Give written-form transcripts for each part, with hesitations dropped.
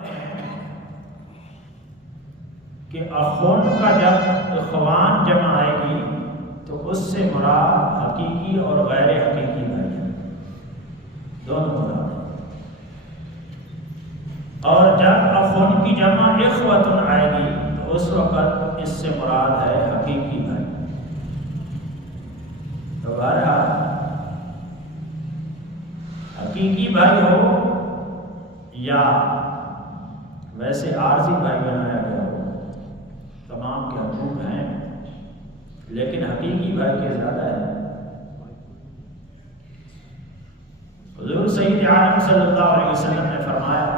فرماتے ہیں کہ اخون کا جب اخوان جمع آئے گی تو اس سے مراد حقیقی اور غیر حقیقی بھائی ہیں، دونوں مراد ہیں۔ اور جب اخون کی جمع اخوتن آئے گی تو اس وقت اس سے مراد ہے حقیقی بھائی۔ تو بہرحال حقیقی بھائی ہو یا ویسے عارضی بھائی بنایا گیا ہو، تمام کے حقوق ہیں، لیکن حقیقی بھائی کے زیادہ ہے۔ حضور سید عالم صلی اللہ علیہ وسلم نے فرمایا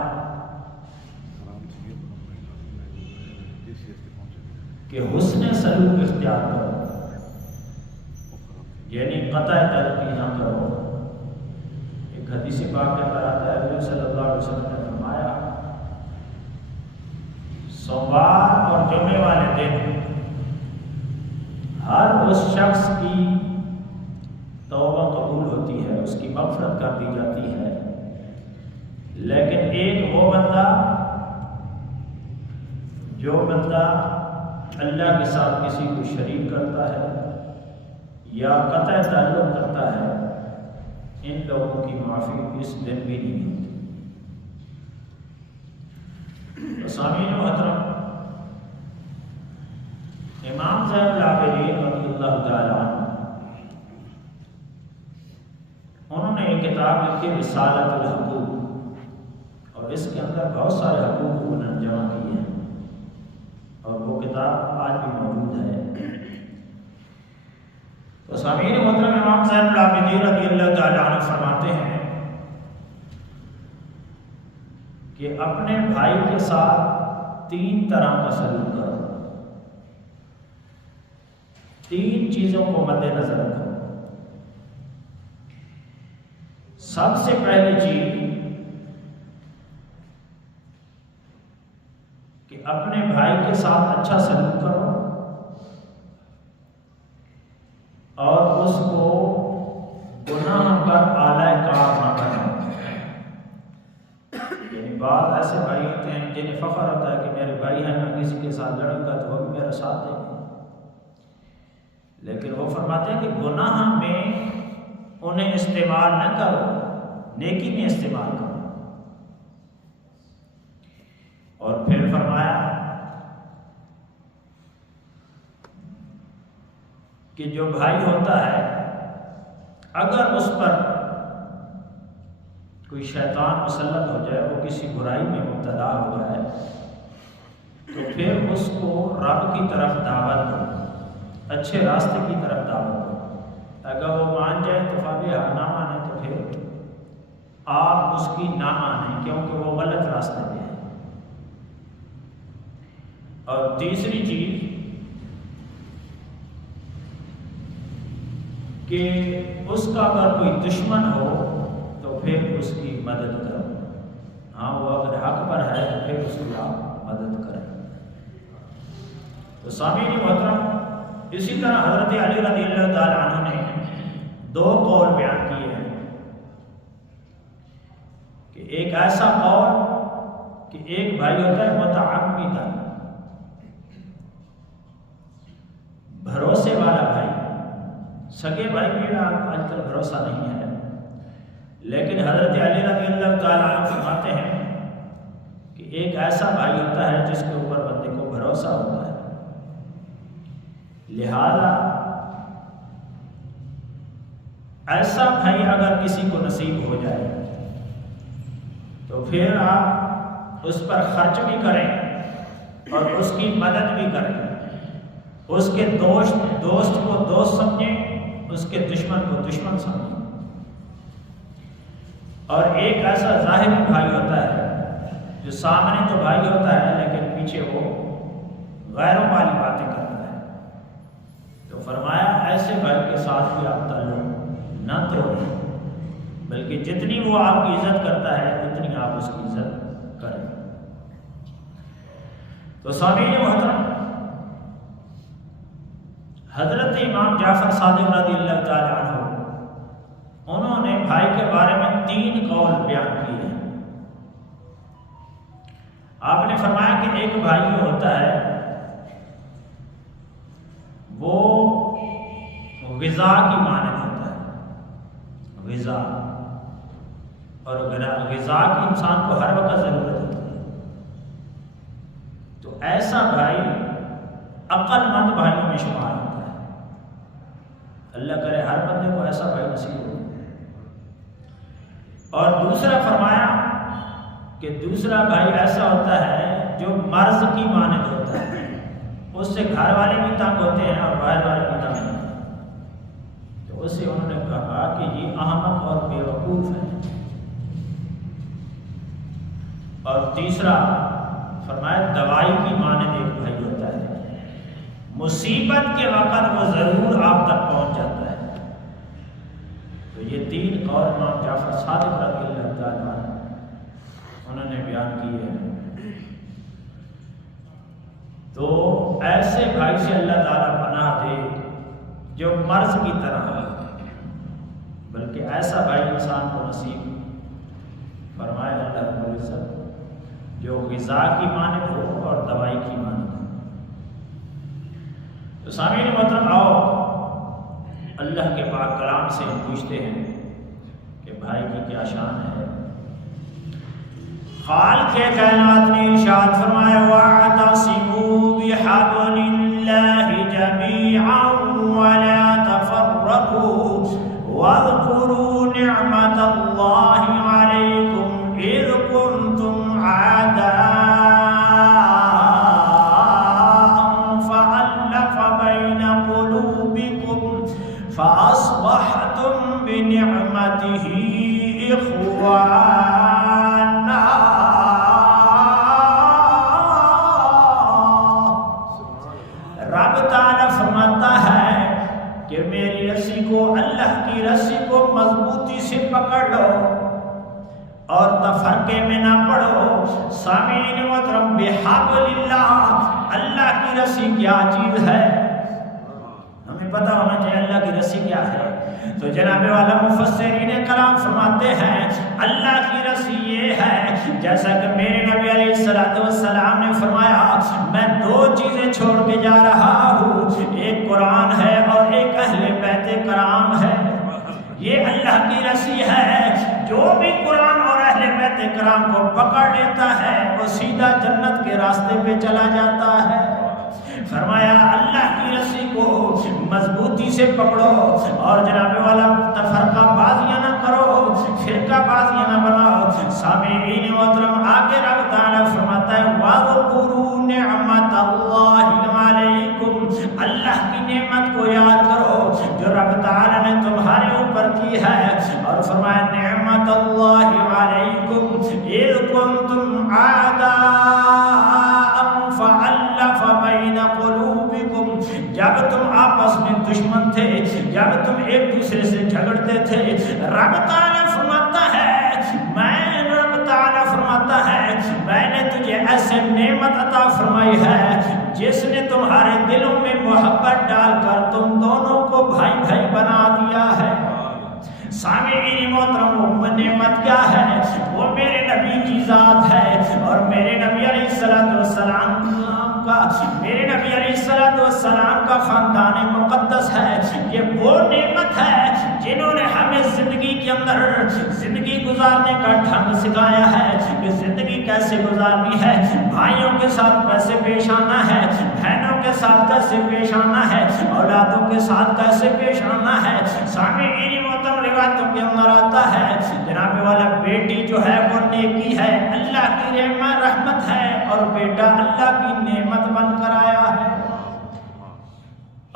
کہ حسن سلوک اختیار کرو، یعنی قطع ترقی نہ کرو۔ ایک حدیث پاک کے اندر آتا ہے، حضور صلی اللہ علیہ وسلم نے فرمایا سوموار اور جمعے والے دن ہر اس شخص کی توبہ قبول ہوتی ہے، اس کی مغفرت کر دی جاتی ہے، لیکن ایک وہ بندہ جو بندہ اللہ کے ساتھ کسی کو شریک کرتا ہے یا قطع تعلق کرتا ہے، ان لوگوں کی معافی اس دن بھی نہیں ہوتی۔ سامعین محترم، امام زین العابدین رضی اللہ تعالیٰ عنہ انہوں نے ایک کتاب لکھی رسالۃ الحقوق، اور اس کے اندر بہت سارے حقوق انہوں نے جمع کیے ہیں، اور وہ کتاب آج بھی موجود ہے۔ تو سامعین محترم، امام زین العابدین رضی اللہ تعالیٰ عنہ فرماتے ہیں کہ اپنے بھائی کے ساتھ تین طرح کا سلوک کرو، تین چیزوں کو مد نظر رکھو۔ سب سے پہلی چیز کہ اپنے بھائی کے ساتھ اچھا سلوک کرو اور اس کو گناہ پر اعلی کار نہ بناؤ۔ یعنی بعض ایسے بھائی ہوتے ہیں جنہیں فخر ہوتا ہے کہ میرے بھائی ہیں، میں کسی کے ساتھ لڑوں گا تو وہ بھی میرا ساتھ دیں گے، لیکن وہ فرماتے ہیں کہ گناہ میں انہیں استعمال نہ کرو، نیکی میں استعمال کرو۔ اور پھر فرمایا کہ جو بھائی ہوتا ہے اگر اس پر کوئی شیطان مسلط ہو جائے، وہ کسی برائی میں مبتلا ہو جائے، تو پھر اس کو رب کی طرف دعوت دو، اچھے راستے کی طرف دعوت دو۔ اگر وہ مان جائے تو فبیہا، نہ مانے تو پھر آپ اس کی نہ مانیں، کیونکہ وہ غلط راستے پہ ہے۔ اور تیسری چیز کہ اس کا اگر کوئی دشمن ہو تو پھر اس کی مدد کرو۔ ہاں، وہ اگر حق پر ہے تو پھر اس کی آپ مدد کریں۔ تو سامعین محترم، اسی طرح حضرت علی رضی اللہ تعالیٰ عنہ نے دو قول بیان کیے ہیں کہ ایک ایسا قول کہ ایک بھائی ہوتا ہے متعمدہ، بھروسے والا بھائی، سگے بھائی پہ آج کل بھروسہ نہیں ہے، لیکن حضرت علی رضی اللہ تعالیٰ عنہ فرماتے ہیں کہ ایک ایسا بھائی ہوتا ہے جس کے اوپر بندے کو بھروسہ ہوتا ہے۔ لہذا ایسا بھائی اگر کسی کو نصیب ہو جائے تو پھر آپ اس پر خرچ بھی کریں اور اس کی مدد بھی کریں، اس کے دوست کو دوست سمجھیں، اس کے دشمن کو دشمن سمجھیں۔ اور ایک ایسا ظاہری بھائی ہوتا ہے جو سامنے تو بھائی ہوتا ہے لیکن پیچھے وہ غیروں والی باتیں کرتا ہے، تو فرمایا ایسے بھائی کے ساتھ بھی آپ تعلق نہ توڑیں، بلکہ جتنی وہ آپ کی عزت کرتا ہے اتنی آپ اس کی عزت کریں۔ تو سامعین محترم، حضرت امام جعفر صادق رضی اللہ تعالیٰ عنہ بھائی کے بارے میں 3 قول بیان کیے ہیں۔ آپ نے فرمایا کہ ایک بھائی جو ہوتا ہے وہ غذا کی مانند ہوتا ہے، غذا، اور غذا کی انسان کو ہر وقت ضرورت ہوتی ہے، تو ایسا بھائی عقل مند بھائیوں میں شمار ہوتا ہے۔ اللہ کرے ہر بندے کو ایسا بھائی نصیب ہو۔ اور دوسرا فرمایا کہ دوسرا بھائی ایسا ہوتا ہے جو مرض کی مانند ہوتا ہے، اس سے گھر والے بھی تنگ ہوتے ہیں اور باہر والے بھی تنگ ہوتے ہیں، تو اس سے انہوں نے کہا کہ یہ احمق اور بیوقوف ہے۔ اور تیسرا فرمایا دوائی کی مانند ایک بھائی ہوتا ہے، مصیبت کے وقت وہ ضرور آپ تک پہنچ جاتا ہے۔ تو یہ تین قول امام جعفر صادق رضی اللہ تعالیٰ انہوں نے بیان کی ہے۔ تو ایسے بھائی سے اللہ تعالیٰ پناہ دے جو مرض کی طرح ہو، بلکہ ایسا بھائی انسان کو نصیب فرمائے اللہ رب العزت جو غذا کی مانند ہو اور دوائی کی مانند ہو۔ تو سامعین محترم، آؤ اللہ کے پاک کلام سے ہم پوچھتے ہیں کہ بھائی کی کیا شان ہے۔ خالق کائنات نے ارشاد فرمایا وَاعْتَصِمُوا بِحَبْلِ اللَّهِ جَمِيعًا وَلَا تَفَرَّقُوا وَاذْكُرُوا نِعْمَةَ اللَّهِ عَلَيْكُمْ إِذْ كُنْتُمْ أَعْدَاءً فَأَلَّفَ بَيْنَ قُلُوبِكُمْ فَأَصْبَحْتُمْ بِنِعْمَتِهِ إِخْوَانًا۔ رب تعالیٰ فرماتا ہے کہ میری رسی کو، اللہ کی رسی کو مضبوطی سے پکڑ لو اور تفرقے میں نہ پڑو۔ سامعین محترم، بحبل اللہ، اللہ کی رسی کیا چیز ہے؟ ہمیں پتہ ہونا چاہیے اللہ کی رسی کیا ہے۔ تو جناب والا مفسرین کرام فرماتے ہیں اللہ کی رسی یہ ہے، جیسا کہ میرے نبی علیہ السلام نے فرمایا میں دو چیزیں چھوڑ کے جا رہا ہوں، ایک قرآن ہے اور ایک اہل بیت کرام ہے۔ یہ اللہ کی رسی ہے، جو بھی قرآن اور اہل بیت کرام کو پکڑ لیتا ہے وہ سیدھا جنت کے راستے پہ چلا جاتا ہے۔ فرمایا اللہ کی رسی کو مضبوطی سے پکڑو اور جناب والا تفرقہ بازیاں نہ کرو، فرقہ بازیاں نہ بناؤ۔ سامعین محترم، آگے رب تعالیٰ فرماتا ہے وَاذْكُرُوا نِعْمَةَ اللَّهِ عَلَيْكُمْ، اللہ کی نعمت کو یاد کرو جو رب تعالیٰ نے تمہارے اوپر کی ہے، اور فرمایا نعمت اللہ علیکم اذ کنتم اعداء فألف بین قلوبکم، جب تم آپس میں دشمن تھے، جب تم ایک دوسرے سے جھگڑتے تھے، رب تعالیٰ فرماتا ہے میں نے تجھے ایسے نعمت عطا فرمائی ہے جس نے تمہارے دلوں میں محبت ڈال کر تم دونوں کو بھائی بھائی بنا دیا ہے۔ سامعین محترم، وہ نعمت کیا ہے؟ وہ میرے نبی کی ذات ہے، اور میرے نبی علیہ السلام کا خاندان مقدس ہے۔ یہ وہ نعمت ہے جنہوں نے ہمیں زندگی کے اندر زندگی گزارنے کا ڈھنگ سکھایا ہے کہ زندگی کیسے گزارنی ہے، بھائیوں کے ساتھ کیسے پیش آنا ہے، بہنوں کے ساتھ کیسے پیش آنا ہے، اولادوں کے ساتھ کیسے پیش آنا ہے۔ سامعین محترم، روایتوں کے اندر آتا ہے جناب والا بیٹی جو ہے وہ نیکی ہے، اللہ کی رحمت ہے، اور بیٹا اللہ کی نعمت بن کر آیا ہے۔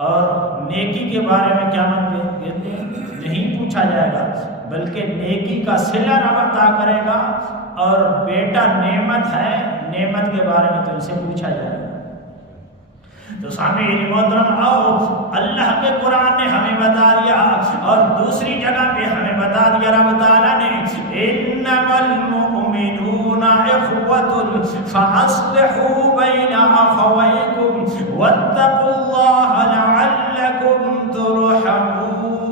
اور نیکی کے بارے میں قیامت میں نہیں پوچھا جائے گا، بلکہ نیکی کا صلہ رب عطا کرے گا، اور بیٹا نعمت ہے، نعمت کے بارے میں تو ان سے پوچھا جائے گا۔ تو سامعین محترم، آؤ اللہ کے قرآن نے ہمیں بتا دیا، اور دوسری جگہ پہ ہمیں بتا دیا رب تعالیٰ نے انما المؤمنون اخوة فاصلحوا بین اخویکم واتقوا اللہ لعلکم ترحمون۔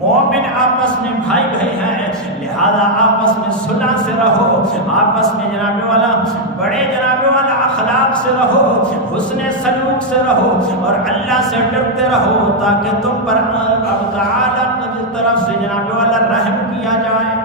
مومن آپس میں بھائی بھائی ہیں، لہذا آپس آپس میں جناب والا بڑے جناب والا اخلاق سے رہو، حسن سلوک سے رہو اور اللہ سے ڈرتے رہو تاکہ تم پر رب تعالیٰ کی طرف سے جناب والا رحم کیا جائے۔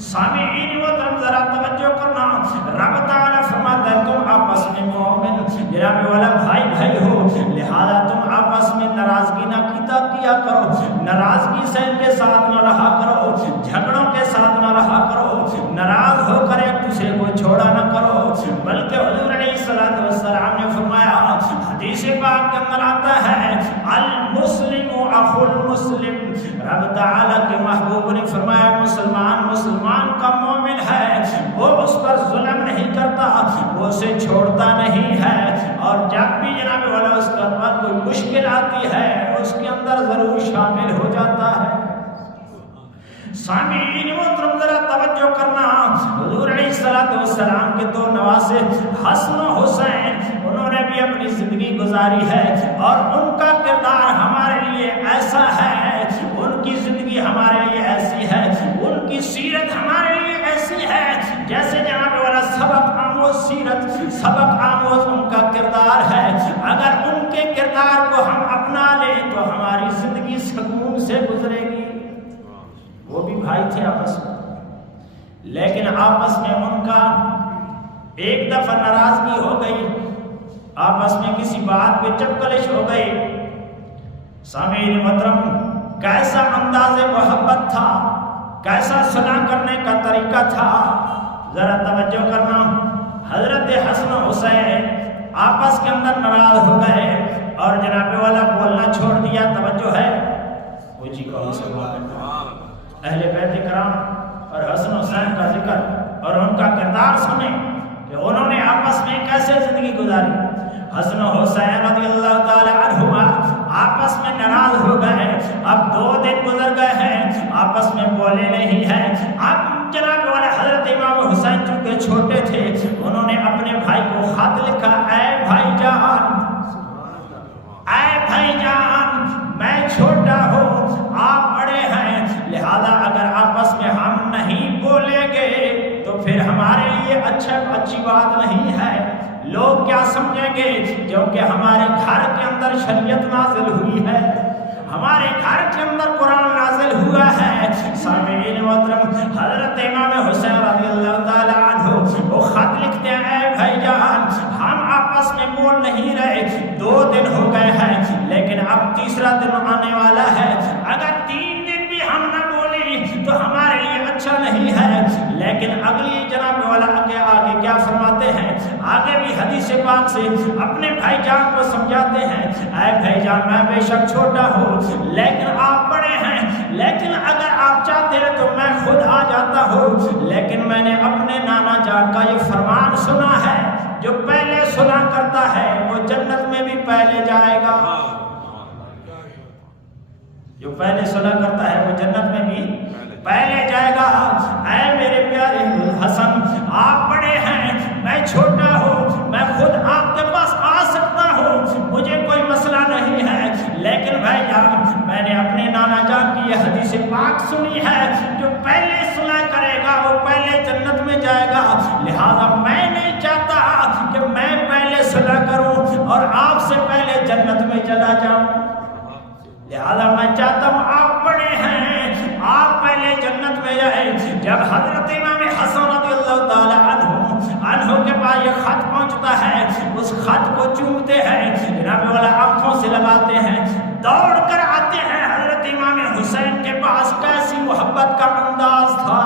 سامعین محترم ذرا توجہ کرنا، رب تعالیٰ فرماتا ہے تم آپس میں مومن جناب والا بھائی بھائی ہو، لہذا تم آپس میں ناراضگی نہ کیا کرو، ناراضگی سے ان کے ساتھ نہ رہا کرو، جھگڑوں کے ساتھ نہ رہا کرو، ناراض ہو کر ایک دوسرے کو چھوڑا نہ کرو، بلکہ حضور علیہ الصلوۃ والسلام نے فرمایا، حدیث پاک کے اندر آتا ہے المسلم اخو المسلم، رب تعالیٰ کے محبوب نے فرمایا مسلمان کا مومن ہے، وہ اس پر ظلم نہیں کرتا، وہ اسے چھوڑتا نہیں ہے، اور جب بھی جناب والا اس کے بعد کوئی مشکل آتی ہے اس کے اندر ضرور شامل ہو جاتا ہے۔ سامعین محترم ذرا توجہ کرنا، حضور علیہ الصلوۃ والسلام کے دو نواسے حسن و حسین، انہوں نے بھی اپنی زندگی گزاری ہے اور ان کا کردار ہمارے لیے ایسا ہے، ان کی زندگی ہمارے لیے ایسی ہے، ان کی سیرت ہمارے لیے ایسی ہے جیسے جناب والا سبق آموز سیرت، سبق آموز ان کا کردار ہے۔ اگر ان کے کردار کو ہم اپنا لیں تو ہماری زندگی سکون سے گزرے گی۔ وہ بھی بھائی تھے آپس میں، لیکن آپس میں ان کا ایک دفعہ ناراضگی ہو گئی، آپس میں کسی بات پہ چپکلش ہو گئی۔ سامعین محترم کیسا انداز محبت تھا، کیسا صلح کرنے کا طریقہ تھا، ذرا توجہ کرنا۔ حضرت حسن و حسین آپس کے اندر ناراض ہو گئے اور جناب والا بولنا چھوڑ دیا۔ توجہ ہے وہ جی کا اہل بیت کرام اور حسن و حسین کا ذکر اور ان کا کردار سنیں کہ انہوں نے آپس میں کیسے زندگی گزاری۔ حسن و حسین رضی اللہ تعالی عنہما آپس میں ناراض ہو گئے، اب 2 دن گزر گئے ہیں، آپس میں بولے نہیں ہیں۔ اب جناب والا حضرت امام حسین چونکہ چھوٹے تھے، انہوں نے اپنے بھائی کو خط لکھا، اے بھائی جان، اے بھائی جان، میں چھوٹا ہوں، آپ بڑے ہیں، لہذا اگر آپس میں ہم نہیں بولیں گے تو پھر ہمارے لیے اچھی بات نہیں ہے۔ لوگ کیا سمجھیں گے؟ کیونکہ ہمارے گھر کے اندر شریعت نازل ہوئی ہے، ہمارے گھر کے اندر قرآن نازل ہوا ہے۔ سامعین محترم حضرت امام حسین رضی اللہ تعالی عنہ وہ خط لکھتے ہیں، اے بھائی جان، ہم آپس میں بول نہیں رہے، 2 دن ہو گئے ہیں، لیکن اب تیسرا دن آنے والا ہے، اگر 3 دن بھی ہم نہ بولیں تو ہمارے لیے اچھا نہیں ہے۔ لیکن اگلی جناب والا آگے کیا فرماتے ہیں؟ آگے بھی حدیث پاک سے اپنے بھائی جان کو سمجھاتے ہیں، اے بھائی جان، میں بے شک چھوٹا ہوں لیکن آپ بڑے ہیں، لیکن اگر آپ چاہتے ہیں تو میں خود آ جاتا ہوں، لیکن میں نے اپنے نانا جان کا یہ فرمان سنا ہے، جو پہلے سنا کرتا ہے وہ جنت میں بھی پہلے جائے گا، جو پہلے سنا کرتا ہے وہ جنت میں بھی پہلے جائے گا۔ اے میرے پیارے حسن، آپ بڑے ہیں، میں چھوٹا ہوں، میں خود آپ کے پاس آ سکتا ہوں، مجھے کوئی مسئلہ نہیں ہے، لیکن بھائی جان، میں نے اپنے نانا جان کی یہ حدیث پاک سنی ہے، جو پہلے سنا کرے گا وہ پہلے جنت میں جائے گا، لہذا میں نہیں چاہتا کہ میں پہلے سنا کروں اور آپ سے پہلے جنت میں چلا جاؤں، لہذا میں چاہتا ہوں آپ بڑے ہیں، آپ پہلے جنت میں جائیں۔ جب حضرت امام حسن رضی اللہ تعالی عنہ کے پاس یہ خط پہنچتا ہے، اس خط کو چومتے ہیں، جناب والا آنکھوں سے لگاتے ہیں، دوڑ کر آتے ہیں حضرت امام حسین کے پاس، کیسی محبت کا انداز تھا،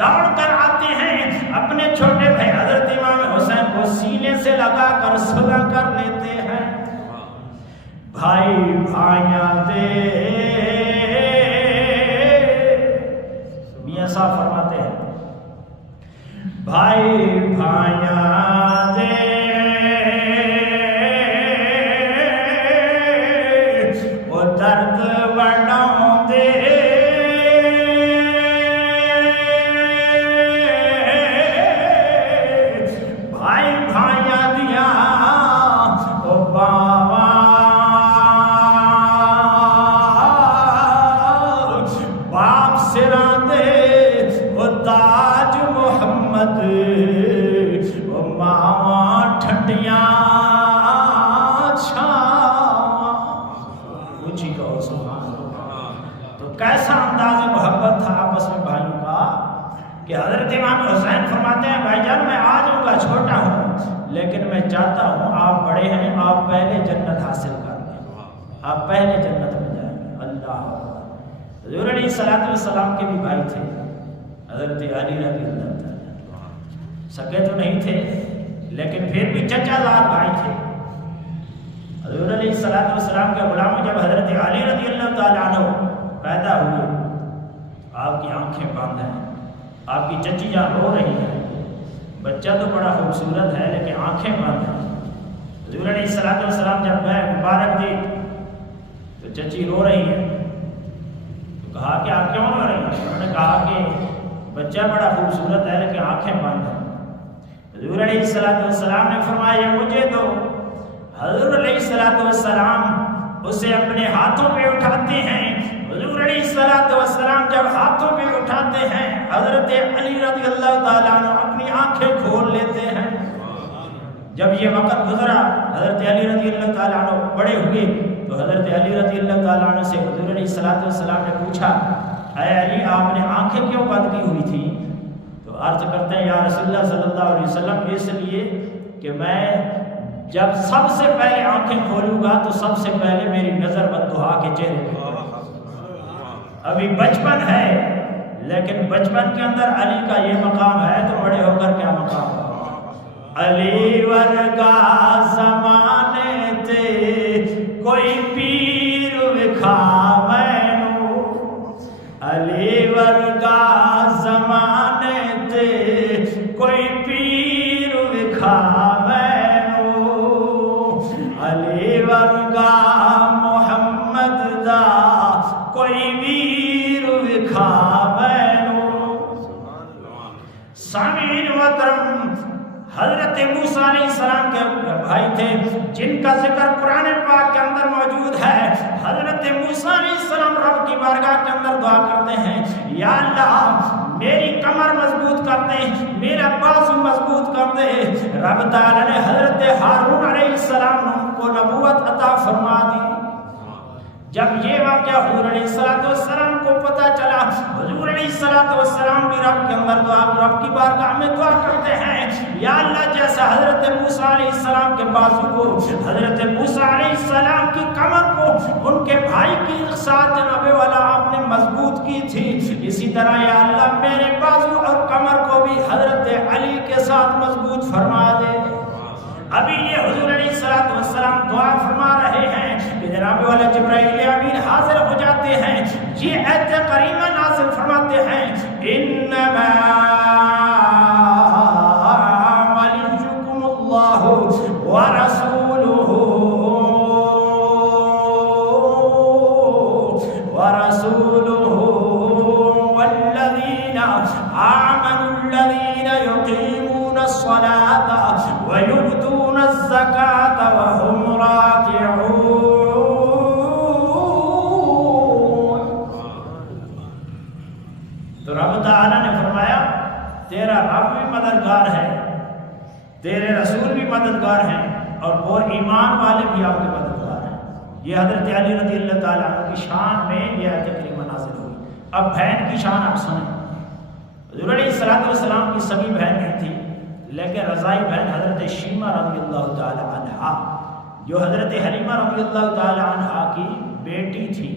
دوڑ کر آتے ہیں، اپنے چھوٹے بھائی حضرت امام حسین کو سینے سے لگا کر صلح کر لیتے ہیں۔ بھائی بھائیاں دے میاں صاحب فرماتے ہیں، بھائی بھائیاں دے وہ درد بڑھاؤں دے، بھائی بھائیاں دیا وہ باوا ٹھنڈیاں چھاواں، اونچی کہو سبحان اللہ۔ تو کیسا انداز محبت تھا آپس میں بھائیوں کا کہ حضرت امام حسین فرماتے ہیں بھائی جان میں آ جاؤں گا، چھوٹا ہوں لیکن میں چاہتا ہوں آپ بڑے ہیں، آپ پہلے جنت حاصل کر لیں، آپ پہلے جنت میں جائیں گے۔ اللہ حضور علیہ السلام کے بھی بھائی تھے، حضرت علی رضی اللہ تعالیٰ، سگے تو نہیں تھے لیکن پھر بھی چچا دار بھائی تھے۔ حضور علیہ السلام کے غلام جب حضرت علی رضی اللہ تعالیٰ عنہ پیدا ہوئے، آپ کی آنکھیں بند ہیں، آپ کی چچی جان رو رہی ہے، بچہ تو بڑا خوبصورت ہے لیکن آنکھیں بند ہیں۔ حضور علیہ السلام جب میں مبارک دی تو چچی رو رہی ہے، تو کہا کہ آپ کیوں رو رہی ہیں؟ انہوں نے کہا کہ بچہ بڑا خوبصورت ہے لیکن آنکھیں بند ہیں۔ حضور علیہ السلام نے فرمایا مجھے دو۔ حضور علیہ السلام اسے اپنے ہاتھوں پہ اٹھاتے ہیں۔ حضور علیہ السلام جب ہاتھوں پہ اٹھاتے ہیں، حضرت علی رضی اللہ تعالیٰ عنہ اپنی آنکھیں کھول لیتے ہیں۔ جب یہ وقت گزرا، حضرت علی رضی اللہ تعالیٰ عنہ بڑے ہوئے تو حضرت علی رضی اللہ تعالیٰ عنہ سے حضور علیہ السلام نے پوچھا اے علی آپ نے آنکھیں کیوں بند کی ہوئی تھی؟ تو عرض کرتے ہیں یا رسول اللہ صلی اللہ علیہ وسلم اس لیے کہ میں جب سب سے پہلے آنکھیں کھولوں گا تو سب سے پہلے میری نظر بددعا کے چہرے پہ۔ ابھی بچپن ہے لیکن بچپن کے اندر علی کا یہ مقام ہے تو بڑے ہو کر کیا مقام ہے؟ علی ورگا زمانے تے کوئی پیر وکھا مینوں، علی ورگا زمانے تے کوئی پیر وکھا مینوں، علی ورگا محمد دا کوئی ویر وکھا مینوں۔ سامعین محترم، حضرت موسیٰ علیہ السلام کے بھائی تھے جن کا ذکر قرآن پاک کے اندر موجود ہے۔ حضرت موسیٰ علیہ السلام رب کی بارگاہ کے اندر دعا کرتے ہیں یا اللہ میری کمر مضبوط کر دے، میرا بازو مضبوط کر دے۔ رب تعالیٰ نے حضرت ہارون علیہ السلام کو نبوت عطا فرما دی۔ جب یہ واقعہ حضور علیہ السلام کو پتہ چلا، حضور علیہ السلام بھی رب کے اندر رب کی بارگاہ میں دعا کرتے ہیں یا اللہ جیسا حضرت موسیٰ علیہ السلام کے بازو کو، حضرت موسیٰ علیہ السلام کی کمر کو ان کے بھائی کی ساتھ جناب والا آپ نے مضبوط کی تھی، اسی طرح یا اللہ میرے بازو اور کمر کو بھی حضرت علی کے ساتھ مضبوط فرما دے۔ ابھی یہ حضور علیہ السلام دعا فرما رہے ہیں کہ جناب والا جبرائیل امین حاضر ہو جاتے ہیں، یہ آیت کریمہ نازل فرماتے ہیں انما ولیکم اللہ ورسولہ والذین آمنوا الذین یقیمون الصلاة ویؤتون الزکاة وهم راکعون۔ تو رب تعالیٰ نے فرمایا تیرا رب بھی مددگار ہے، تیرے رسول بھی مددگار ہیں اور ایمان والے بھی آپ کے مددگار ہیں۔ یہ حضرت علی رضی اللہ تعالیٰ عنہ کی شان میں یہ آیت کریمہ نازل ہوئی۔ اب بہن کی شان آپ سنیں۔ حضور علیہ السلام کی سگی بہن نہیں تھی لیکن رضائی بہن حضرت شیمہ رضی اللہ تعالی عنہا جو حضرت حلیمہ رضی اللہ تعالی عنہا کی بیٹی تھی۔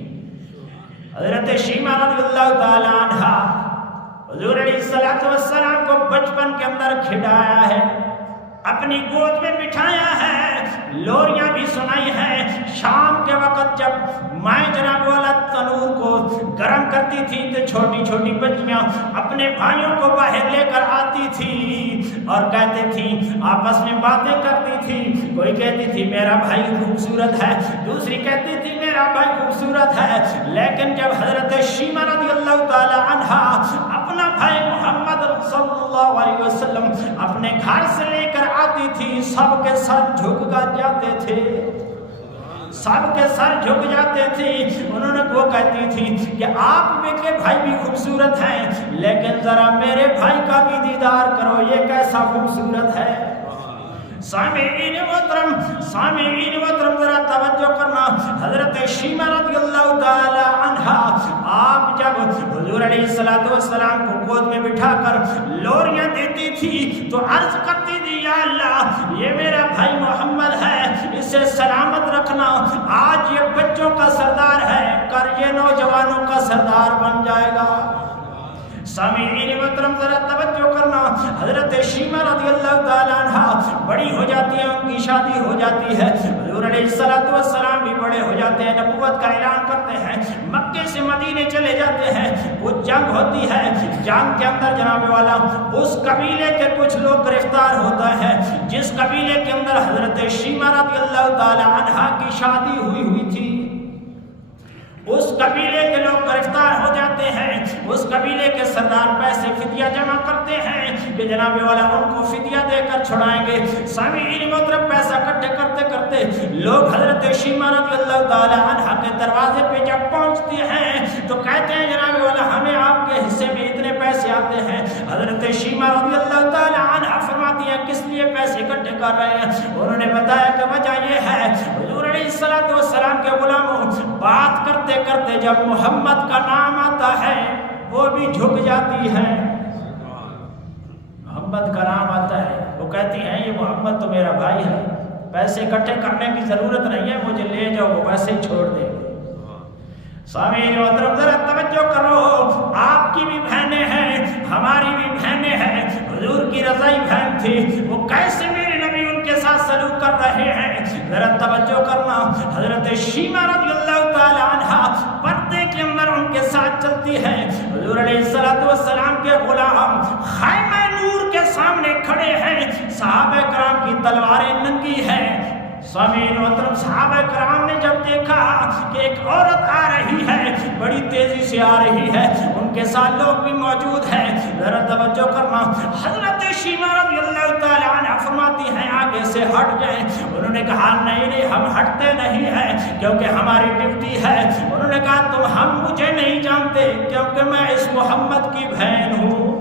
حضرت شیمہ رضی اللہ تعالی عنہا حضور علیہ السلام کو بچپن کے اندر کھلایا ہے، اپنی گود میں بٹھایا ہے، لوریاں بھی سنائی ہیں۔ شام کے وقت جب مائیں جناب والا تنور کو گرم کرتی تھی تو چھوٹی چھوٹی بچیاں اپنے بھائیوں کو باہر لے کر آتی تھی اور کہتے تھی، آپس میں باتیں کرتی تھی۔ کوئی کہتی تھی میرا بھائی خوبصورت ہے، دوسری کہتی تھی میرا بھائی خوبصورت ہے۔ لیکن جب حضرت شیمہ رضی اللہ تعالی عنہا اپنا بھائی محمد صلی اللہ علیہ وسلم اپنے گھر سے لے کر آتی تھی، سب کے سر جھک جاتے تھے، سب کے سر جھک جاتے تھے۔ انہوں نے وہ کہتی تھی کہ آپ کے بھائی بھی خوبصورت ہیں لیکن ذرا میرے بھائی کا بھی دیدار کرو، یہ کیسا خوبصورت ہے۔ سامعین محترم ذرا توجہ کرنا، حضرت شیمہ رضی اللہ تعالی عنہا آپ جب حضور علیہ الصلوۃ والسلام کو گود میں بٹھا کر لوریاں دیتی تھی تو عرض کرتی تھی یا اللہ یہ میرا بھائی محمد ہے، اسے سلامت رکھنا، آج یہ بچوں کا سردار ہے، کر یہ نوجوانوں کا سردار بن جائے گا۔ سامعین محترم ذرا توجہ کرنا، حضرت شیمہ رضی اللہ تعالی عنہا بڑی ہو جاتی ہیں، ان کی شادی ہو جاتی ہے، حضور علیہ الصلوۃ والسلام بھی بڑے ہو جاتے ہیں، نبوت کا اعلان کرتے ہیں، مکے سے مدینے چلے جاتے ہیں، وہ جنگ ہوتی ہے، جنگ کے اندر جناب والا اس قبیلے کے کچھ لوگ گرفتار ہوتا ہے جس قبیلے کے اندر حضرت شیمہ رضی اللہ تعالی عنہا کی شادی ہوئی تھی، اس قبیلے کے لوگ گرفتار ہو جاتے ہیں، اس قبیلے کے سردار پیسے فدیہ جمع کرتے ہیں کہ جناب والا ان کو فدیہ دے کر چھڑائیں گے۔ سامعین محترم پیسہ اکٹھے کرتے کرتے لوگ حضرت شیمہ رضی اللہ تعالی عنہا کے دروازے پہ جب پہنچتے ہیں تو کہتے ہیں جناب والا ہمیں آپ کے حصے میں اتنے پیسے آتے ہیں۔ حضرت شیمہ رضی اللہ تعالی عنہا فرماتی ہیں کس لیے پیسے اکٹھے کر رہے ہیں؟ انہوں نے بتایا کہ وجہ یہ ہے حضور علیہ الصلوۃ والسلام کے غلاموں بات کرتے کرتے جب محمد کا نام آتا ہے وہ بھی جھک جاتی ہے، محمد کا نام آتا ہے وہ کہتی ہیں یہ محمد تو میرا بھائی ہے، پیسے اکٹھے کرنے کی ضرورت نہیں ہے، مجھے لے جاؤ، وہ پیسے چھوڑ دے۔ سامعین محترم ذرا توجہ کرو، آپ کی بھی بہنیں ہیں، ہماری بھی بہنیں ہیں، حضور کی رضائی بہن تھی، وہ کیسے میرے نبی ان کے ساتھ سلوک کر رہے ہیں، ذرا توجہ کرنا۔ حضرت شیمہ رضی اللہ تعالی عنہا پردے کے اندر ان کے ساتھ چلتی ہے، حضور علیہ الصلوۃ والسلام کے غلام خیمہ نور کے سامنے کھڑے ہیں، صحابہ کرام کی تلواریں ننگی ہیں۔ سامعین محترم صحابہ کرام نے جب دیکھا کہ ایک عورت آ رہی ہے، بڑی تیزی سے آ رہی ہے، ان کے ساتھ لوگ بھی موجود ہیں، ذرا توجہ کرنا، حضرت شیمہ رضی اللہ تعالی عنہا فرماتی ہیں آگے سے ہٹ جائیں۔ انہوں نے کہا نہیں ہم ہٹتے نہیں ہیں کیونکہ ہماری ڈیوٹی ہے۔ انہوں نے کہا ہم مجھے نہیں جانتے کیونکہ میں اس محمد کی بہن ہوں۔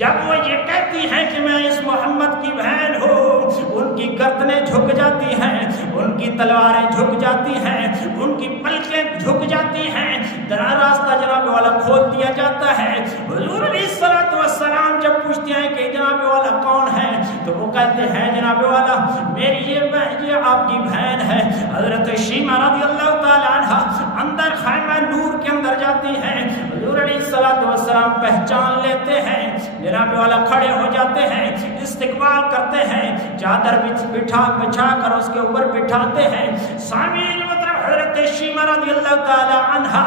جب وہ یہ کہتی ہیں کہ میں اس محمد کی بہن ہوں، ان کی گردنیں جھک جاتی ہیں، ان کی تلواریں جھک جاتی ہیں، ان کی پلکیں جھک جاتی ہیں، راستہ جناب والا کھول دیا جاتا ہے۔ حضور علیہ الصلوۃ والسلام جب پوچھتے ہیں کہ جناب والا کون ہے تو وہ کہتے ہیں جناب والا میری یہ آپ کی بہن ہے۔ حضرت شیمہ رضی اللہ تعالی عنہا اندر خیمہ نور کے اندر جاتی ہیں، حضور علیہ الصلوۃ والسلام پہچان لیتے ہیں، جناب والا کھڑے ہو جاتے ہیں، استقبال کرتے ہیں، چادر بچھا کر اس کے اوپر بٹھاتے ہیں۔ سامعین مطلب حضرت شیمہ رضی اللہ تعالی عنہا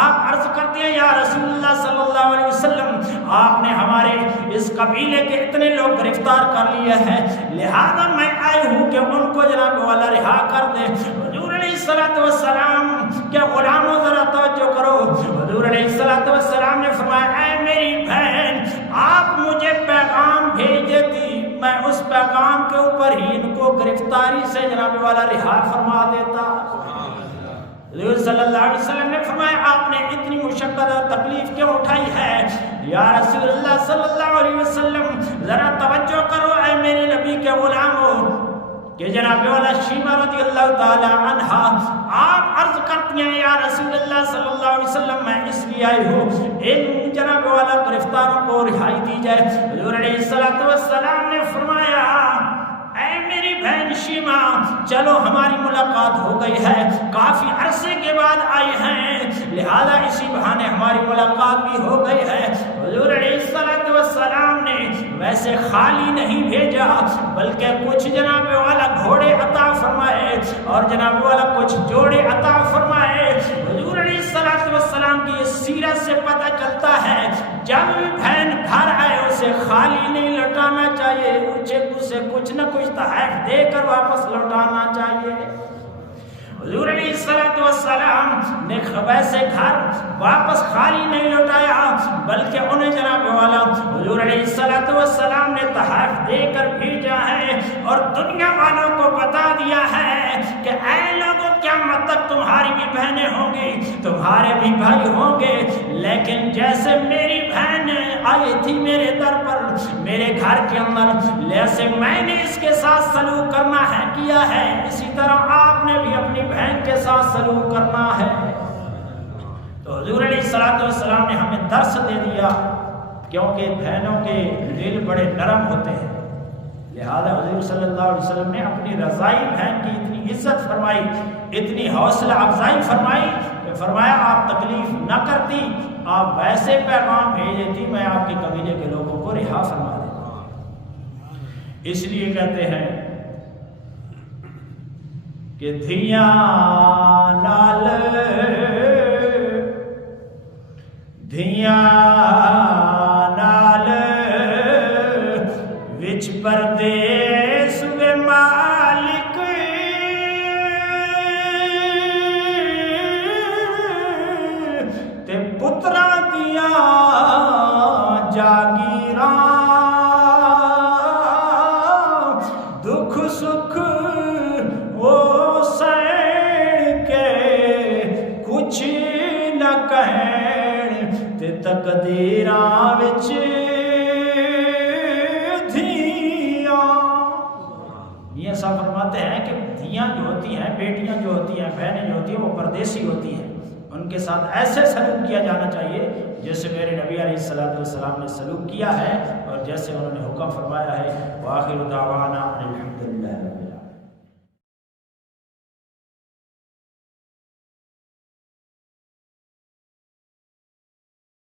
آپ عرض کرتے ہیں یا رسول اللہ صلی اللہ علیہ وسلم آپ نے ہمارے اس قبیلے کے اتنے لوگ گرفتار کر لیے ہیں، لہذا میں آئی ہوں کہ ان کو جناب والا رہا کر دیں۔ حضور علیہ الصلوۃ والسلام کے غلاموں ذرا توجہ کرو، حضور علیہ الصلوۃ والسلام نے فرمایا اے میری بہن آپ مجھے پیغام بھیج دیتی، میں اس پیغام کے اوپر ہی ان کو گرفتاری سے جناب والا رہا فرما دیتا۔ حضور صلی اللہ علیہ وسلم نے فرمایا آپ نے اتنی مشقت اور تکلیف کیوں اٹھائی ہے؟ یا رسول اللہ صلی اللہ علیہ وسلم ذرا توجہ کرو اے میرے نبی کے غلاموں کہ جناب والا شیمہ رضی اللہ تعالی عنہا آپ عرض کرتی ہیں یا رسول اللہ صلی اللہ علیہ وسلم میں اس لیے آئی ہوں ان جناب والا گرفتاروں کو رہائی دی جائے۔ حضور علیہ الصلوۃ والسلام نے فرمایا اے میری بہن شیمہ چلو ہماری ملاقات ہو گئی ہے، کافی عرصے کے بعد آئے ہیں، لہذا اسی بہانے ہماری ملاقات بھی ہو گئی ہے۔ حضور علیہ الصلوۃ والسلام نے ویسے خالی نہیں بھیجا بلکہ کچھ جناب والا گھوڑے عطا فرمائے اور جناب والا کچھ جوڑے عطا فرمائے۔ حضور علیہ الصلوۃ والسلام کی اس سیرت سے پتہ چلتا ہے جب بہن گھر آئے اسے خالی نہیں لوٹانا چاہیے، اسے کچھ نہ کچھ تحائف دے کر واپس لوٹانا چاہیے۔ حضور علیہ الصلوۃ والسلام نے ویسے گھر واپس خالی نہیں لوٹایا بلکہ انہیں جناب والا حضور علیہ الصلوۃ والسلام نے تحائف دے کر بھیجا ہے اور دنیا والوں کو بتا دیا ہے کہ اے لوگوں قیامت تک تمہاری بھی بہنیں ہوں گی، تمہارے بھی بھائی ہوں گے، لیکن جیسے میری بہن آئی تھی میرے در پر، میرے گھر کے اندر، جیسے میں نے اس کے ساتھ سلوک کرنا ہے کیا ہے، اسی طرح آپ نے بھی اپنی بہن کے ساتھ سلوک کرنا ہے۔ تو حضور علیہ السلام نے ہمیں درس دے دیا، کیونکہ بہنوں کے دل بڑے نرم ہوتے ہیں، لہذا حضور صلی اللہ علیہ وسلم نے اپنی رضائی بہن کی اتنی عزت فرمائی، اتنی حوصلہ افزائی فرمائی کہ فرمایا آپ تکلیف نہ کرتی، آپ ویسے پیغام بھیج دیتی، میں آپ کے قبیلے کے لوگوں کو رہا فرما دیتا۔ اس لیے کہتے ہیں کہ دھیاں نال وچ پردیس وے مالک، تے پتراں دیاں جاگیراں، دکھ سکھ وہ سہن کے کچھ نہ کہن، تے تقدیراں وچ صاحب فرماتے ہیں کہ دھیاں جو ہوتی ہیں، بیٹیاں جو ہوتی ہیں، بہنیں جو ہوتی ہیں، وہ پردیسی ہوتی ہیں، ان کے ساتھ ایسے سلوک کیا جانا چاہیے جیسے میرے نبی علیہ السلام نے سلوک کیا ہے اور جیسے انہوں نے حکم فرمایا ہے۔ وآخر دعوانا الحمدللہ۔